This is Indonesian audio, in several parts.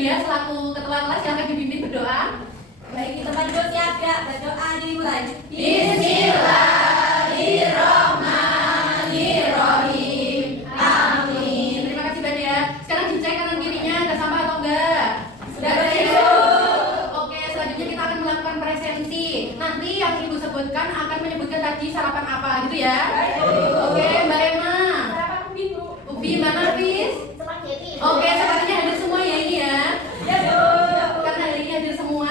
Dalia selaku ketua kelas silakan dipimpin berdoa. Baik, teman duduk siap ya, berdoa dimulai. Bismillahirrahmanirrahim. Amin. Terima kasih Dalia. Sekarang dicek kanan kirinya ada sampah atau enggak? Sudah bersih. Oke, selanjutnya kita akan melakukan presensi. Nanti yang ibu sebutkan akan menyebutkan tadi sarapan apa gitu ya. Oke, Mbak Emma. Sarapan ubi, Bu. Ubi mana, Fis? Spaghetti. Oke, sepertinya hadir semua ya ini ya. Ya, Bu. Karena hari ini hadir semua.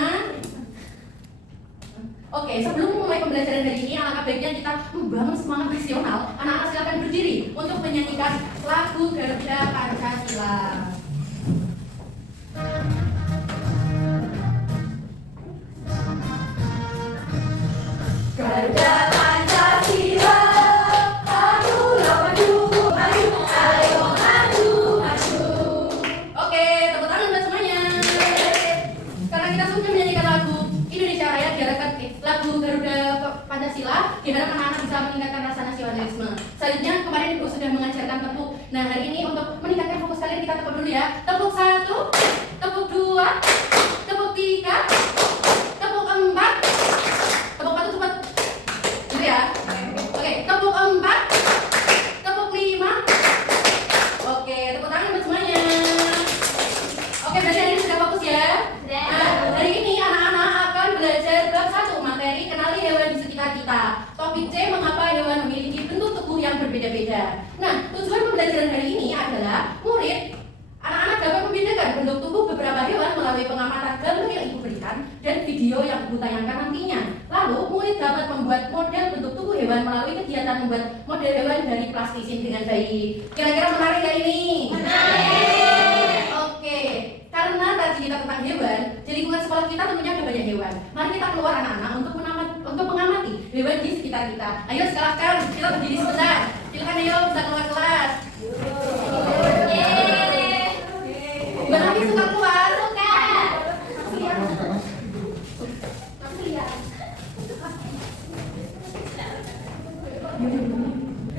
Oke, sebelum memulai pembelajaran hari ini, alangkah baiknya kita membangun semangat nasional. Anak-anak silakan berdiri untuk menyanyikan lagu Garuda Pancasila. Garuda Pancasila, ayolah maju, maju, ayo maju, maju. Oke, tepuk tangan buat semuanya. Karena kita sudah menyanyikan lagu Indonesia Raya diharapkan lagu Garuda Pancasila diharapkan anak-anak bisa meningkatkan rasa nasionalisme. Selanjutnya kemarin ibu sudah mengajarkan tepuk. Nah hari ini untuk meningkatkan fokus kalian kita tepuk dulu ya. Tepuk 1, tepuk 2, tepuk 3, tepuk 4. Tepuk 4 cepat. Gitu ya. Oke, tepuk 4, tepuk 5. Oke, tepuk tangan buat semuanya. Oke, berarti hari ini sudah fokus ya. Nah, hari ini anak-anak akan belajar bab 1 materi kenali hewan di sekitar kita. Topik C, mengapa hewan memiliki bentuk tubuh yang berbeda-beda. Nah, tujuan pembelajaran hari ini adalah murid anak-anak dapat membedakan bentuk tubuh beberapa hewan melalui pengamatan gambar yang ibu berikan dan video yang ibu tayangkan nantinya. Lalu, murid dapat membuat model bentuk tubuh hewan melalui kegiatan membuat model hewan dari plastisin dengan baik. Kira-kira menarik gak ini? Menarik! Oke, karena tadi kita tentang hewan, di lingkungan sekolah kita tentunya ada banyak hewan. Mari kita keluar anak-anak untuk mengamati hewan di sekitar kita. Ayo silakan kita berdiri sebentar. Silakan ayo kita keluar kelas. Mbak Nafi suka keluar? Suka.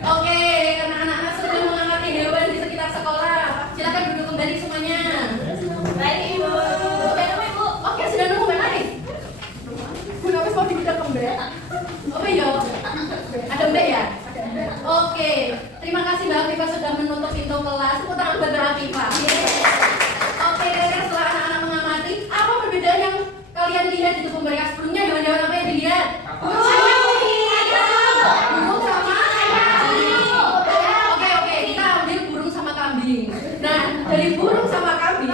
Oke, karena anak-anak sudah mengamati hewan di sekitar sekolah, silakan duduk kembali semuanya. Baik, Ibu. Sudah nemu, Ibu. Oke, sudah nunggu Mbak Nafi. Bu Nafi mau dibidak Mbak? Oh iya, ada Mbak ya? Oke, terima kasih Mbak Afifah sudah menutup pintu kelas. Tepuk tangan buat Mbak Afifah. Oke, kira-kira setelah anak-anak mengamati, apa perbedaan yang kalian lihat di tubuh mereka sebelumnya? Hewan-hewan apa yang dilihat? Burung sama Oke, kita ambil burung sama kambing. Nah, dari burung sama kambing.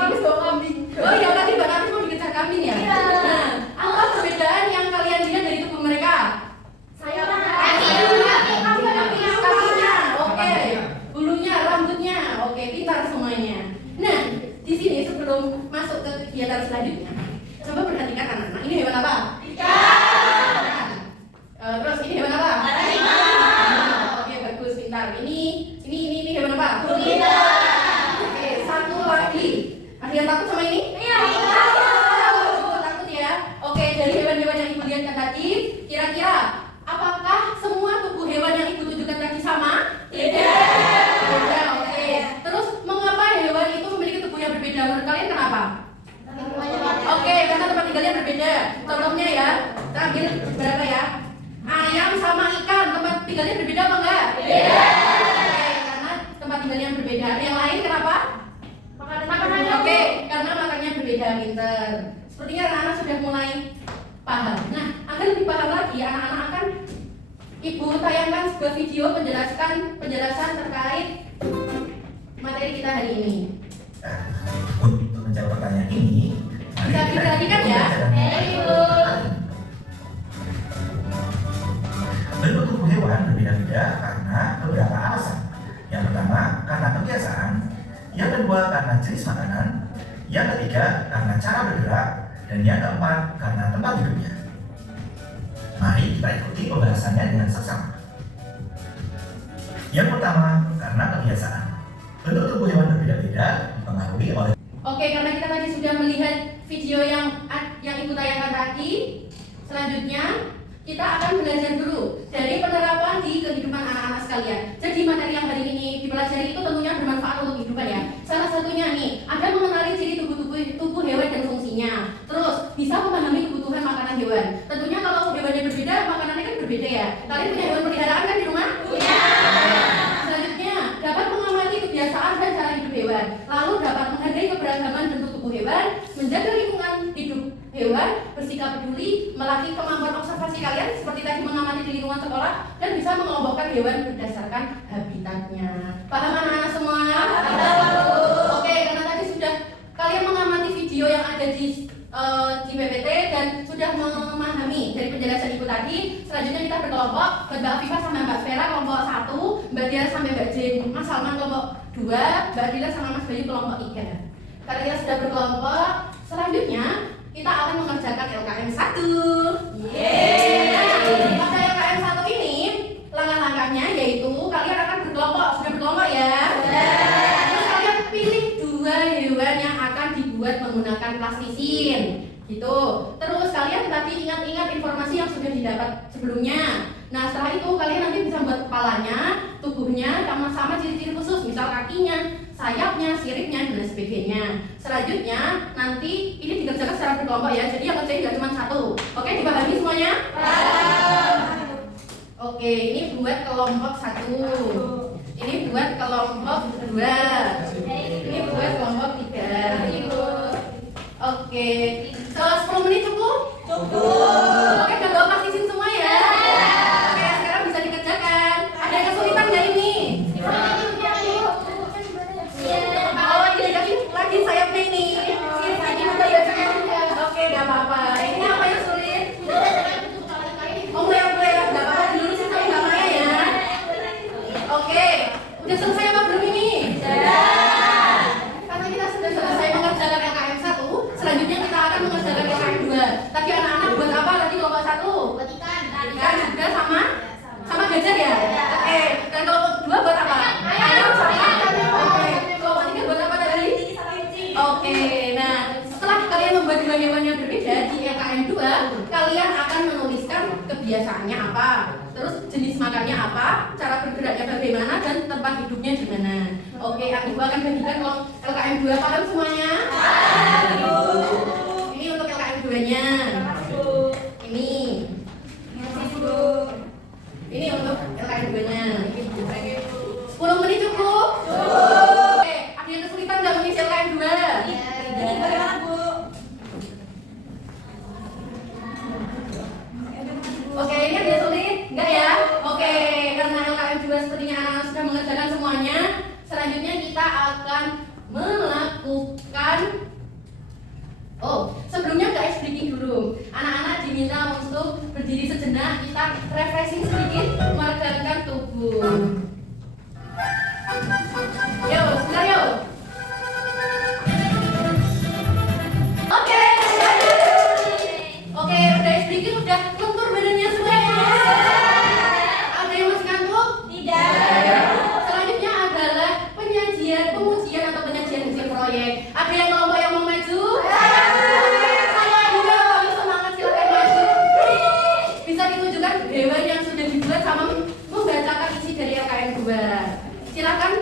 Oh iya, tadi Mbak Nafi mau dikejar kambing ya? Nah, apa perbedaan yang kalian lihat dari tubuh mereka? Kakinya, oke. Bulunya, rambutnya, oke, pintar semuanya. Nah, di sini sebelum masuk ke kegiatan selanjutnya, coba perhatikan anak-anak. Ini hewan apa? Ikan. Terus ini hewan apa? Oke, bagus, pintar. Ini hewan apa? Kuda. Oke, satu lagi. Ada yang takut sama ini? Takut ya? Oke, dari hewan-hewan yang ibu lihat tadi, kira-kira apakah semua tubuh hewan yang ibu tunjukkan tadi sama? Tidak. Oke. Terus mengapa hewan itu memiliki tubuh yang berbeda? Menurut kalian kenapa? Oke, karena tempat tinggalnya berbeda. Contohnya ya, kita ambil berapa ya? Ayam sama ikan, tempat tinggalnya berbeda apa enggak? Beda. Oke, karena tempat tinggalnya berbeda. Yang lain kenapa? Makanannya. Oke, karena makanannya berbeda, pinter. Sepertinya anak-anak sudah mulai paham. Nah, agar lebih paham lagi, anak-anak akan ibu tayangkan sebuah video penjelasan terkait materi kita hari ini. Untuk menjawab pertanyaan ini, Bisa diperhatikan ya. bentuk tubuh hewan berbeda-beda karena beberapa alasan. Yang pertama, karena kebiasaan. Yang kedua, karena jenis makanan. Yang ketiga, karena cara bergerak. Dan yang keempat, karena tempat hidupnya. Mari kita ikuti pembahasannya dengan seksama. Yang pertama, karena kebiasaan. Bentuk tubuh hewan berbeda-beda dipengaruhi oleh. Oke, karena kita tadi sudah melihat video yang ibu tayangkan tadi, selanjutnya kita akan belajar dulu dari penerapan di kehidupan anak-anak sekalian. Jadi materi yang hari ini dipelajari itu tentunya bermanfaat untuk kehidupan ya. Salah satunya nih, ada mengenali ciri tubuh-tubuh tubuh hewan dan fungsinya. Terus bisa memahami kebutuhan makanan hewan. Tentunya kalau hewannya berbeda, makanannya kan berbeda ya. Kalian punya hewan peliharaan kan di rumah? Punya. Selanjutnya, dapat mengamati kebiasaan dan cara hidup hewan. Lalu dapat menghargai keberagaman bentuk tubuh hewan, menjaga lingkungan hidup hewan, bersikap peduli, melatih kemampuan observasi kalian seperti tadi mengamati di lingkungan sekolah, dan bisa mengelompokkan hewan berdasarkan habitatnya. Paham anak-anak semua? Oke, karena tadi sudah kalian mengamati video yang ada di PPT dan sudah memahami dari penjelasan ibu tadi. Selanjutnya kita berkelompok. Mbak Afifah sama Mbak Vera kelompok 1, Mbak Diara sampai Mbak Jen, Mas Salman kelompok 2, Mbak Dila sama Mas Bayu kelompok 3. Karena kita sudah berkelompok, selanjutnya kita akan mengerjakan LKM 1. Yeay. Pada LKM 1 ini langkah-langkahnya yaitu kalian akan berkelompok. Sudah berkelompok ya? Terus kalian pilih 2 hewan yang akan dibuat menggunakan plastisin gitu. Terus kalian tadi ingat-ingat informasi yang sudah didapat sebelumnya. Nah setelah itu kalian nanti bisa buat kepalanya, tubuhnya, sama ciri-ciri khusus, misal kakinya, sayapnya, siripnya, dan sebagainya. Selanjutnya nanti ini dikerjakan secara berkelompok ya, jadi yang kerjain nggak cuma 1. Oke, dipahami semuanya? Oke, ini buat kelompok 1. Ini buat kelompok 2. Ini buat kelompok 3. Oke, 10 menit cukup? Cukup. Oke, udah bawa plastisin semua ya? Oke, sekarang bisa dikerjakan. Ada yang kesulitan nggak ini? Oh, dikasih lagi sayapnya ini. Oke, nggak apa-apa. Ini apa yang sulit? Oh, mulai, nggak apa-apa. Dilurusin sampai nggak payah ya. Oke, udah selesai apa belum ini? Karena kita sudah selesai mengerjakan LKM 1, selanjutnya kita akan mengerjakan LKM 2. Tadi anak-anak buat apa tadi kelompok 1? Buat ikan juga sama gajah ya? Oke, dan kelompok 2 buat apa? Ayam sama. Oke, kelompok 3 buat apa tadi? Oke, nah setelah kalian membuat 2 hewan yang berbeda di LKM 2, kalian akan menuliskan kebiasaannya apa, terus jenis makannya apa, cara bergeraknya bagaimana, dan tempat hidupnya di mana. Oke, aku akan bagikan LKM 2. Paham semuanya? Ini untuk LKM 2-nya. Ini untuk LKM 2-nya. 10 menit cukup? Oke, ada yang kesulitan nggak mengisi LKM 2? Ini bagaimana Bu? Oke, ini ada yang sulit? Enggak ya? Oke, karena LKM 2 sepertinya anak-anak sudah mengerjakan semuanya. Selanjutnya kita akan melakukan sebelumnya kita ice breaking dulu. Anak-anak diminta untuk berdiri sejenak, kita refreshing sedikit, meregangkan tubuh. Yo, sebentar yo. Oke, udah ice breaking, udah lentur badannya semuanya. Ada yang masih ngantuk? Tidak. Selanjutnya adalah penyajian hasil proyek. Ada yang kelompok yang mau maju? Saya juga kami semangat, silakan maju. Bisa ditunjukkan hewan yang sudah dibuat sama membacakan isi dari LKM 2. Silakan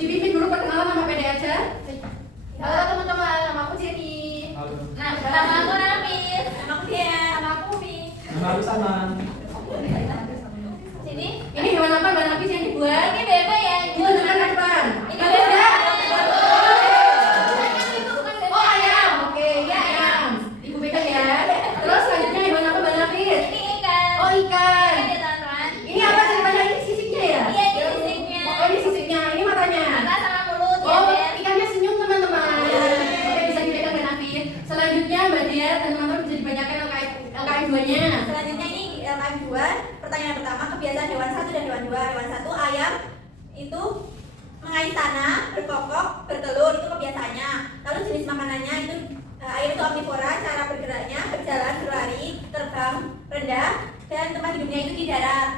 dipimpin dulu perkenalan, nama pede aja. Halo teman-teman, nama aku Jenny. Nama aku Nafis. Nama aku Dia. Nama aku Umi. Nama aku Salman. Sini. Ini hewan apa Mbak Nafis yang dibuat? Ini bebek ya. Itu dengan depan. Ini Bebek ya? Itu bukan bebek. Oh ayam. Oke, ini ayam. Ibu pegang ya. Terus selanjutnya hewan apa Mbak Nafis? Ini ikan. Oh ikan. Ini teman-teman. Ini apa ceritanya? Ini sisiknya ya? Iya, ini sisiknya. Oh ini sisiknya. Ini matanya. Mata sama mulut. Oh Ya, ikannya senyum teman-teman. Oke, bisa dipegang Mbak Nafis. Selanjutnya Mbak Dia dan teman-teman bisa dibacakan LKM 2-nya. Selanjutnya ini LKM 2. Pertanyaan pertama, kebiasaan hewan 1 dan hewan 2. Hewan 1 ayam itu mengais tanah, berkokok, bertelur, itu kebiasaannya. Lalu jenis makanannya itu ayam itu omnivora, cara bergeraknya berjalan, berlari, terbang, rendah, dan tempat hidupnya itu di darat.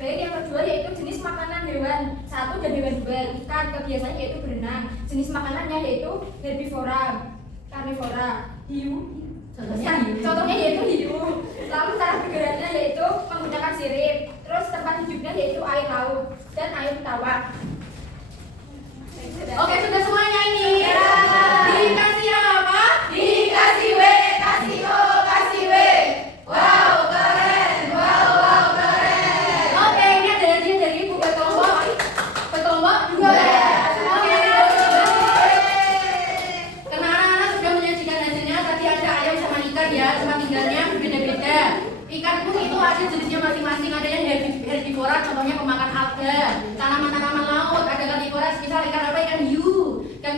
Baik, yang kedua yaitu jenis makanan hewan 1 dan hewan 2. Ikan kebiasaannya yaitu berenang. Jenis makanannya yaitu herbivora, karnivora, hiu. Contohnya yaitu hiu. Lalu cara bergeraknya yaitu menggunakan sirip. Terus tempat hidupnya yaitu air laut dan air tawar. Oke, sudah semuanya ini. Dikasih apa?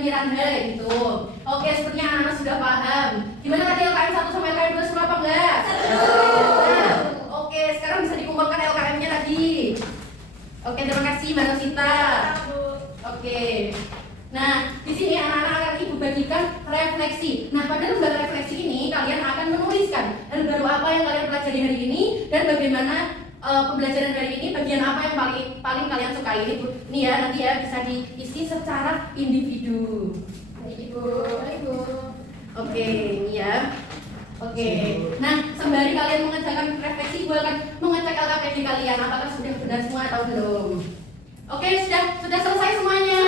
Miranda gitu. Oke, sepertinya anak-anak sudah paham. Gimana tadi LKM 1 sama LKM 2 semua apa enggak? Nah, oke, sekarang bisa dikumpulkan LKM-nya tadi. Oke, terima kasih Mbak Rosita. Oke. Nah, di sini anak-anak akan Ibu bagikan refleksi. Nah, pada lembar refleksi ini kalian akan menuliskan hal baru apa yang kalian pelajari hari ini dan bagaimana pembelajaran hari ini, bagian apa yang paling kalian sukai. Ini ya, nanti ya bisa diisi secara individu. Baik Ibu. Baik Ibu. Oke, ini ya. Oke. Nah, sembari kalian mengerjakan refleksi, Ibu akan mengecek LKPD kalian apakah sudah benar semua atau belum. Oke, sudah selesai semuanya.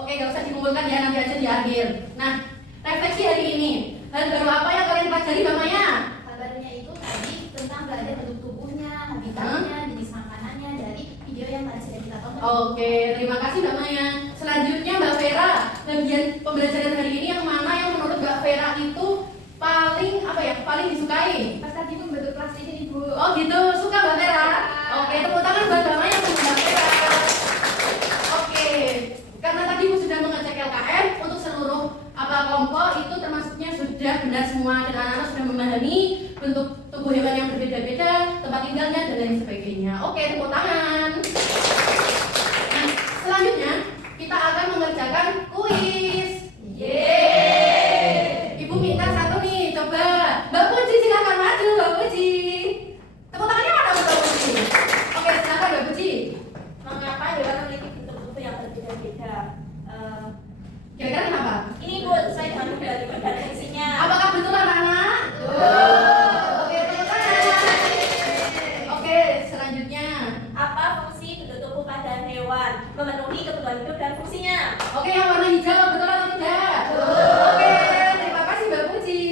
Oke, gak usah dikumpulkan ya, nanti aja di akhir. Nah, refleksi hari ini, hal baru apa yang kalian pelajari, Mbak Maya? Kabarnya itu tadi tentang belajar bentuk tubuhnya, habitatnya, jenis makanannya dari video yang tadi sudah kita tonton. Oke, terima kasih Mbak Maya. Selanjutnya Mbak Vera, bagian pembelajaran hari ini yang mana yang menurut Mbak Vera itu paling disukai? Pas tadi Ibu bentuk plastik Ibu. Oh gitu, suka Mbak Vera? Oke, tepuk tangan buat Mbak Maya dan Mbak Vera. Oke, karena tadi Ibu sudah mengecek LKM untuk seluruh kelompok itu termasuknya sudah benar semua dan anak-anak sudah memahami bentuk tubuh hewan yang berbeda-beda, tempat tinggalnya dan lain sebagainya. Oke, tepuk tangan. Nah, selanjutnya kita akan mengerjakan kuis. Yeay. Ibu minta satu nih, coba Mbak Puji silakan maju, Mbak Puji. Tepuk tangannya mana Mbak Puji? Oke, silakan Mbak Puji. Mengapa hewan memiliki bentuk tubuh yang berbeda-beda? Kira-kira kenapa? Ini Bu, saya baru dari fungsinya. Apakah betul anak-anak? Oke, tepuk tangan. Oke, selanjutnya. Apa fungsi bentuk tubuh pada hewan? Memenuhi kebutuhan hidup dan fungsinya. Oke, yang warna hijau betul atau tidak? Oke, terima kasih Mbak Puji.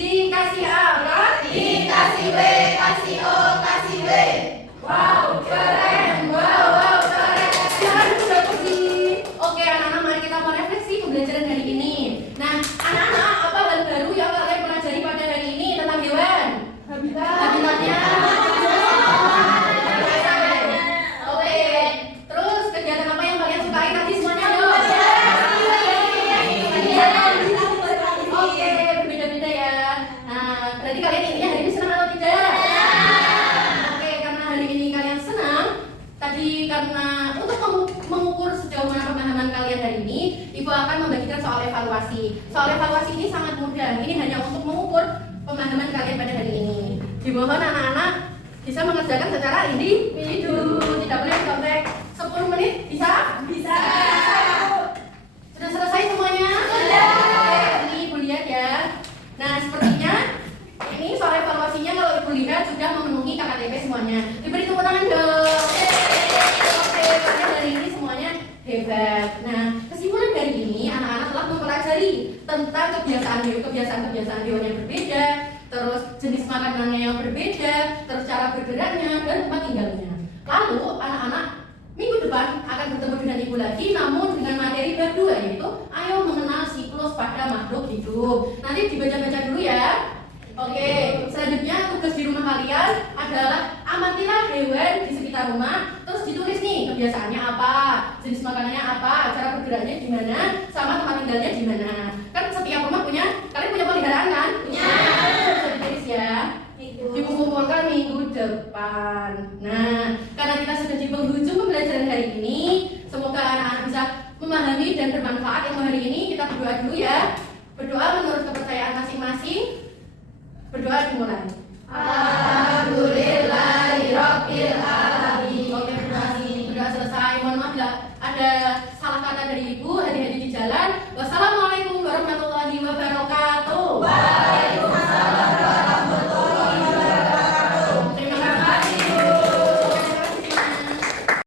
Dikasih A kan? Dikasih B, kasih O, kasih W. Wow, keren. Wow, keren. Silakan Mbak Puji. Oke, anak-anak, mari kita merefleksi pembelajaran hari ini. Nah, anak-anak, apa hal baru yang kalian pelajari pada hari ini tentang hewan? Habitatnya. Oke, terus kegiatan apa yang kalian sukai tadi semuanya? Ayo. Oke, berbeda-beda ya. Nah, berarti kalian intinya hari ini senang atau tidak? Oke, karena hari ini kalian senang, tadi karena untuk mengukur sejauh mana pemahaman kalian hari ini, Ibu akan membagikan soal evaluasi. Soal evaluasi ini sangat mudah. Ini hanya untuk mengukur pemahaman kalian pada hari ini. Dimohon anak-anak bisa mengerjakan secara individu. Tidak boleh sampai 10 menit. Bisa? Bisa. Sudah selesai semuanya? Sudah. Oke, ini Ibu lihat ya. Nah, sepertinya ini soal evaluasinya kalau Ibu lihat sudah memenuhi KKTP semuanya. Diberi tepuk tangan dong. Oke, karena dari ini semuanya hebat. Nah, kesimpulan dari ini anak-anak telah mempelajari tentang kebiasaan hewan yang berbeda, terus jenis makanannya yang berbeda, terus cara bergeraknya dan tempat tinggalnya. Lalu anak-anak minggu depan akan bertemu dengan Ibu lagi, namun dengan materi bab 2 yaitu ayo mengenal siklus pada makhluk hidup. Nanti dibaca-baca dulu ya. Oke, selanjutnya tugas di rumah kalian adalah amatilah hewan di sekitar rumah, terus ditulis nih kebiasaannya apa, jenis makanannya apa, cara bergeraknya gimana, sama tempat tinggalnya gimana. Kan setiap rumah kalian punya peliharaan kan? Punya. Bisa ditulis ya. Dikumpulkan minggu depan. Nah, karena kita sudah di penghujung pembelajaran hari ini, semoga anak-anak bisa memahami dan bermanfaat ilmu hari ini. Kita berdoa dulu ya. Berdoa menurut kepercayaan masing-masing. Berdoa dimulai. Alhamdulillahirabbil alamin. Oke, berdoa selesai. Mohon maaf bila ada salah kata dari Ibu. Hati-hati di jalan. Wassalamualaikum warahmatullahi wabarakatuh.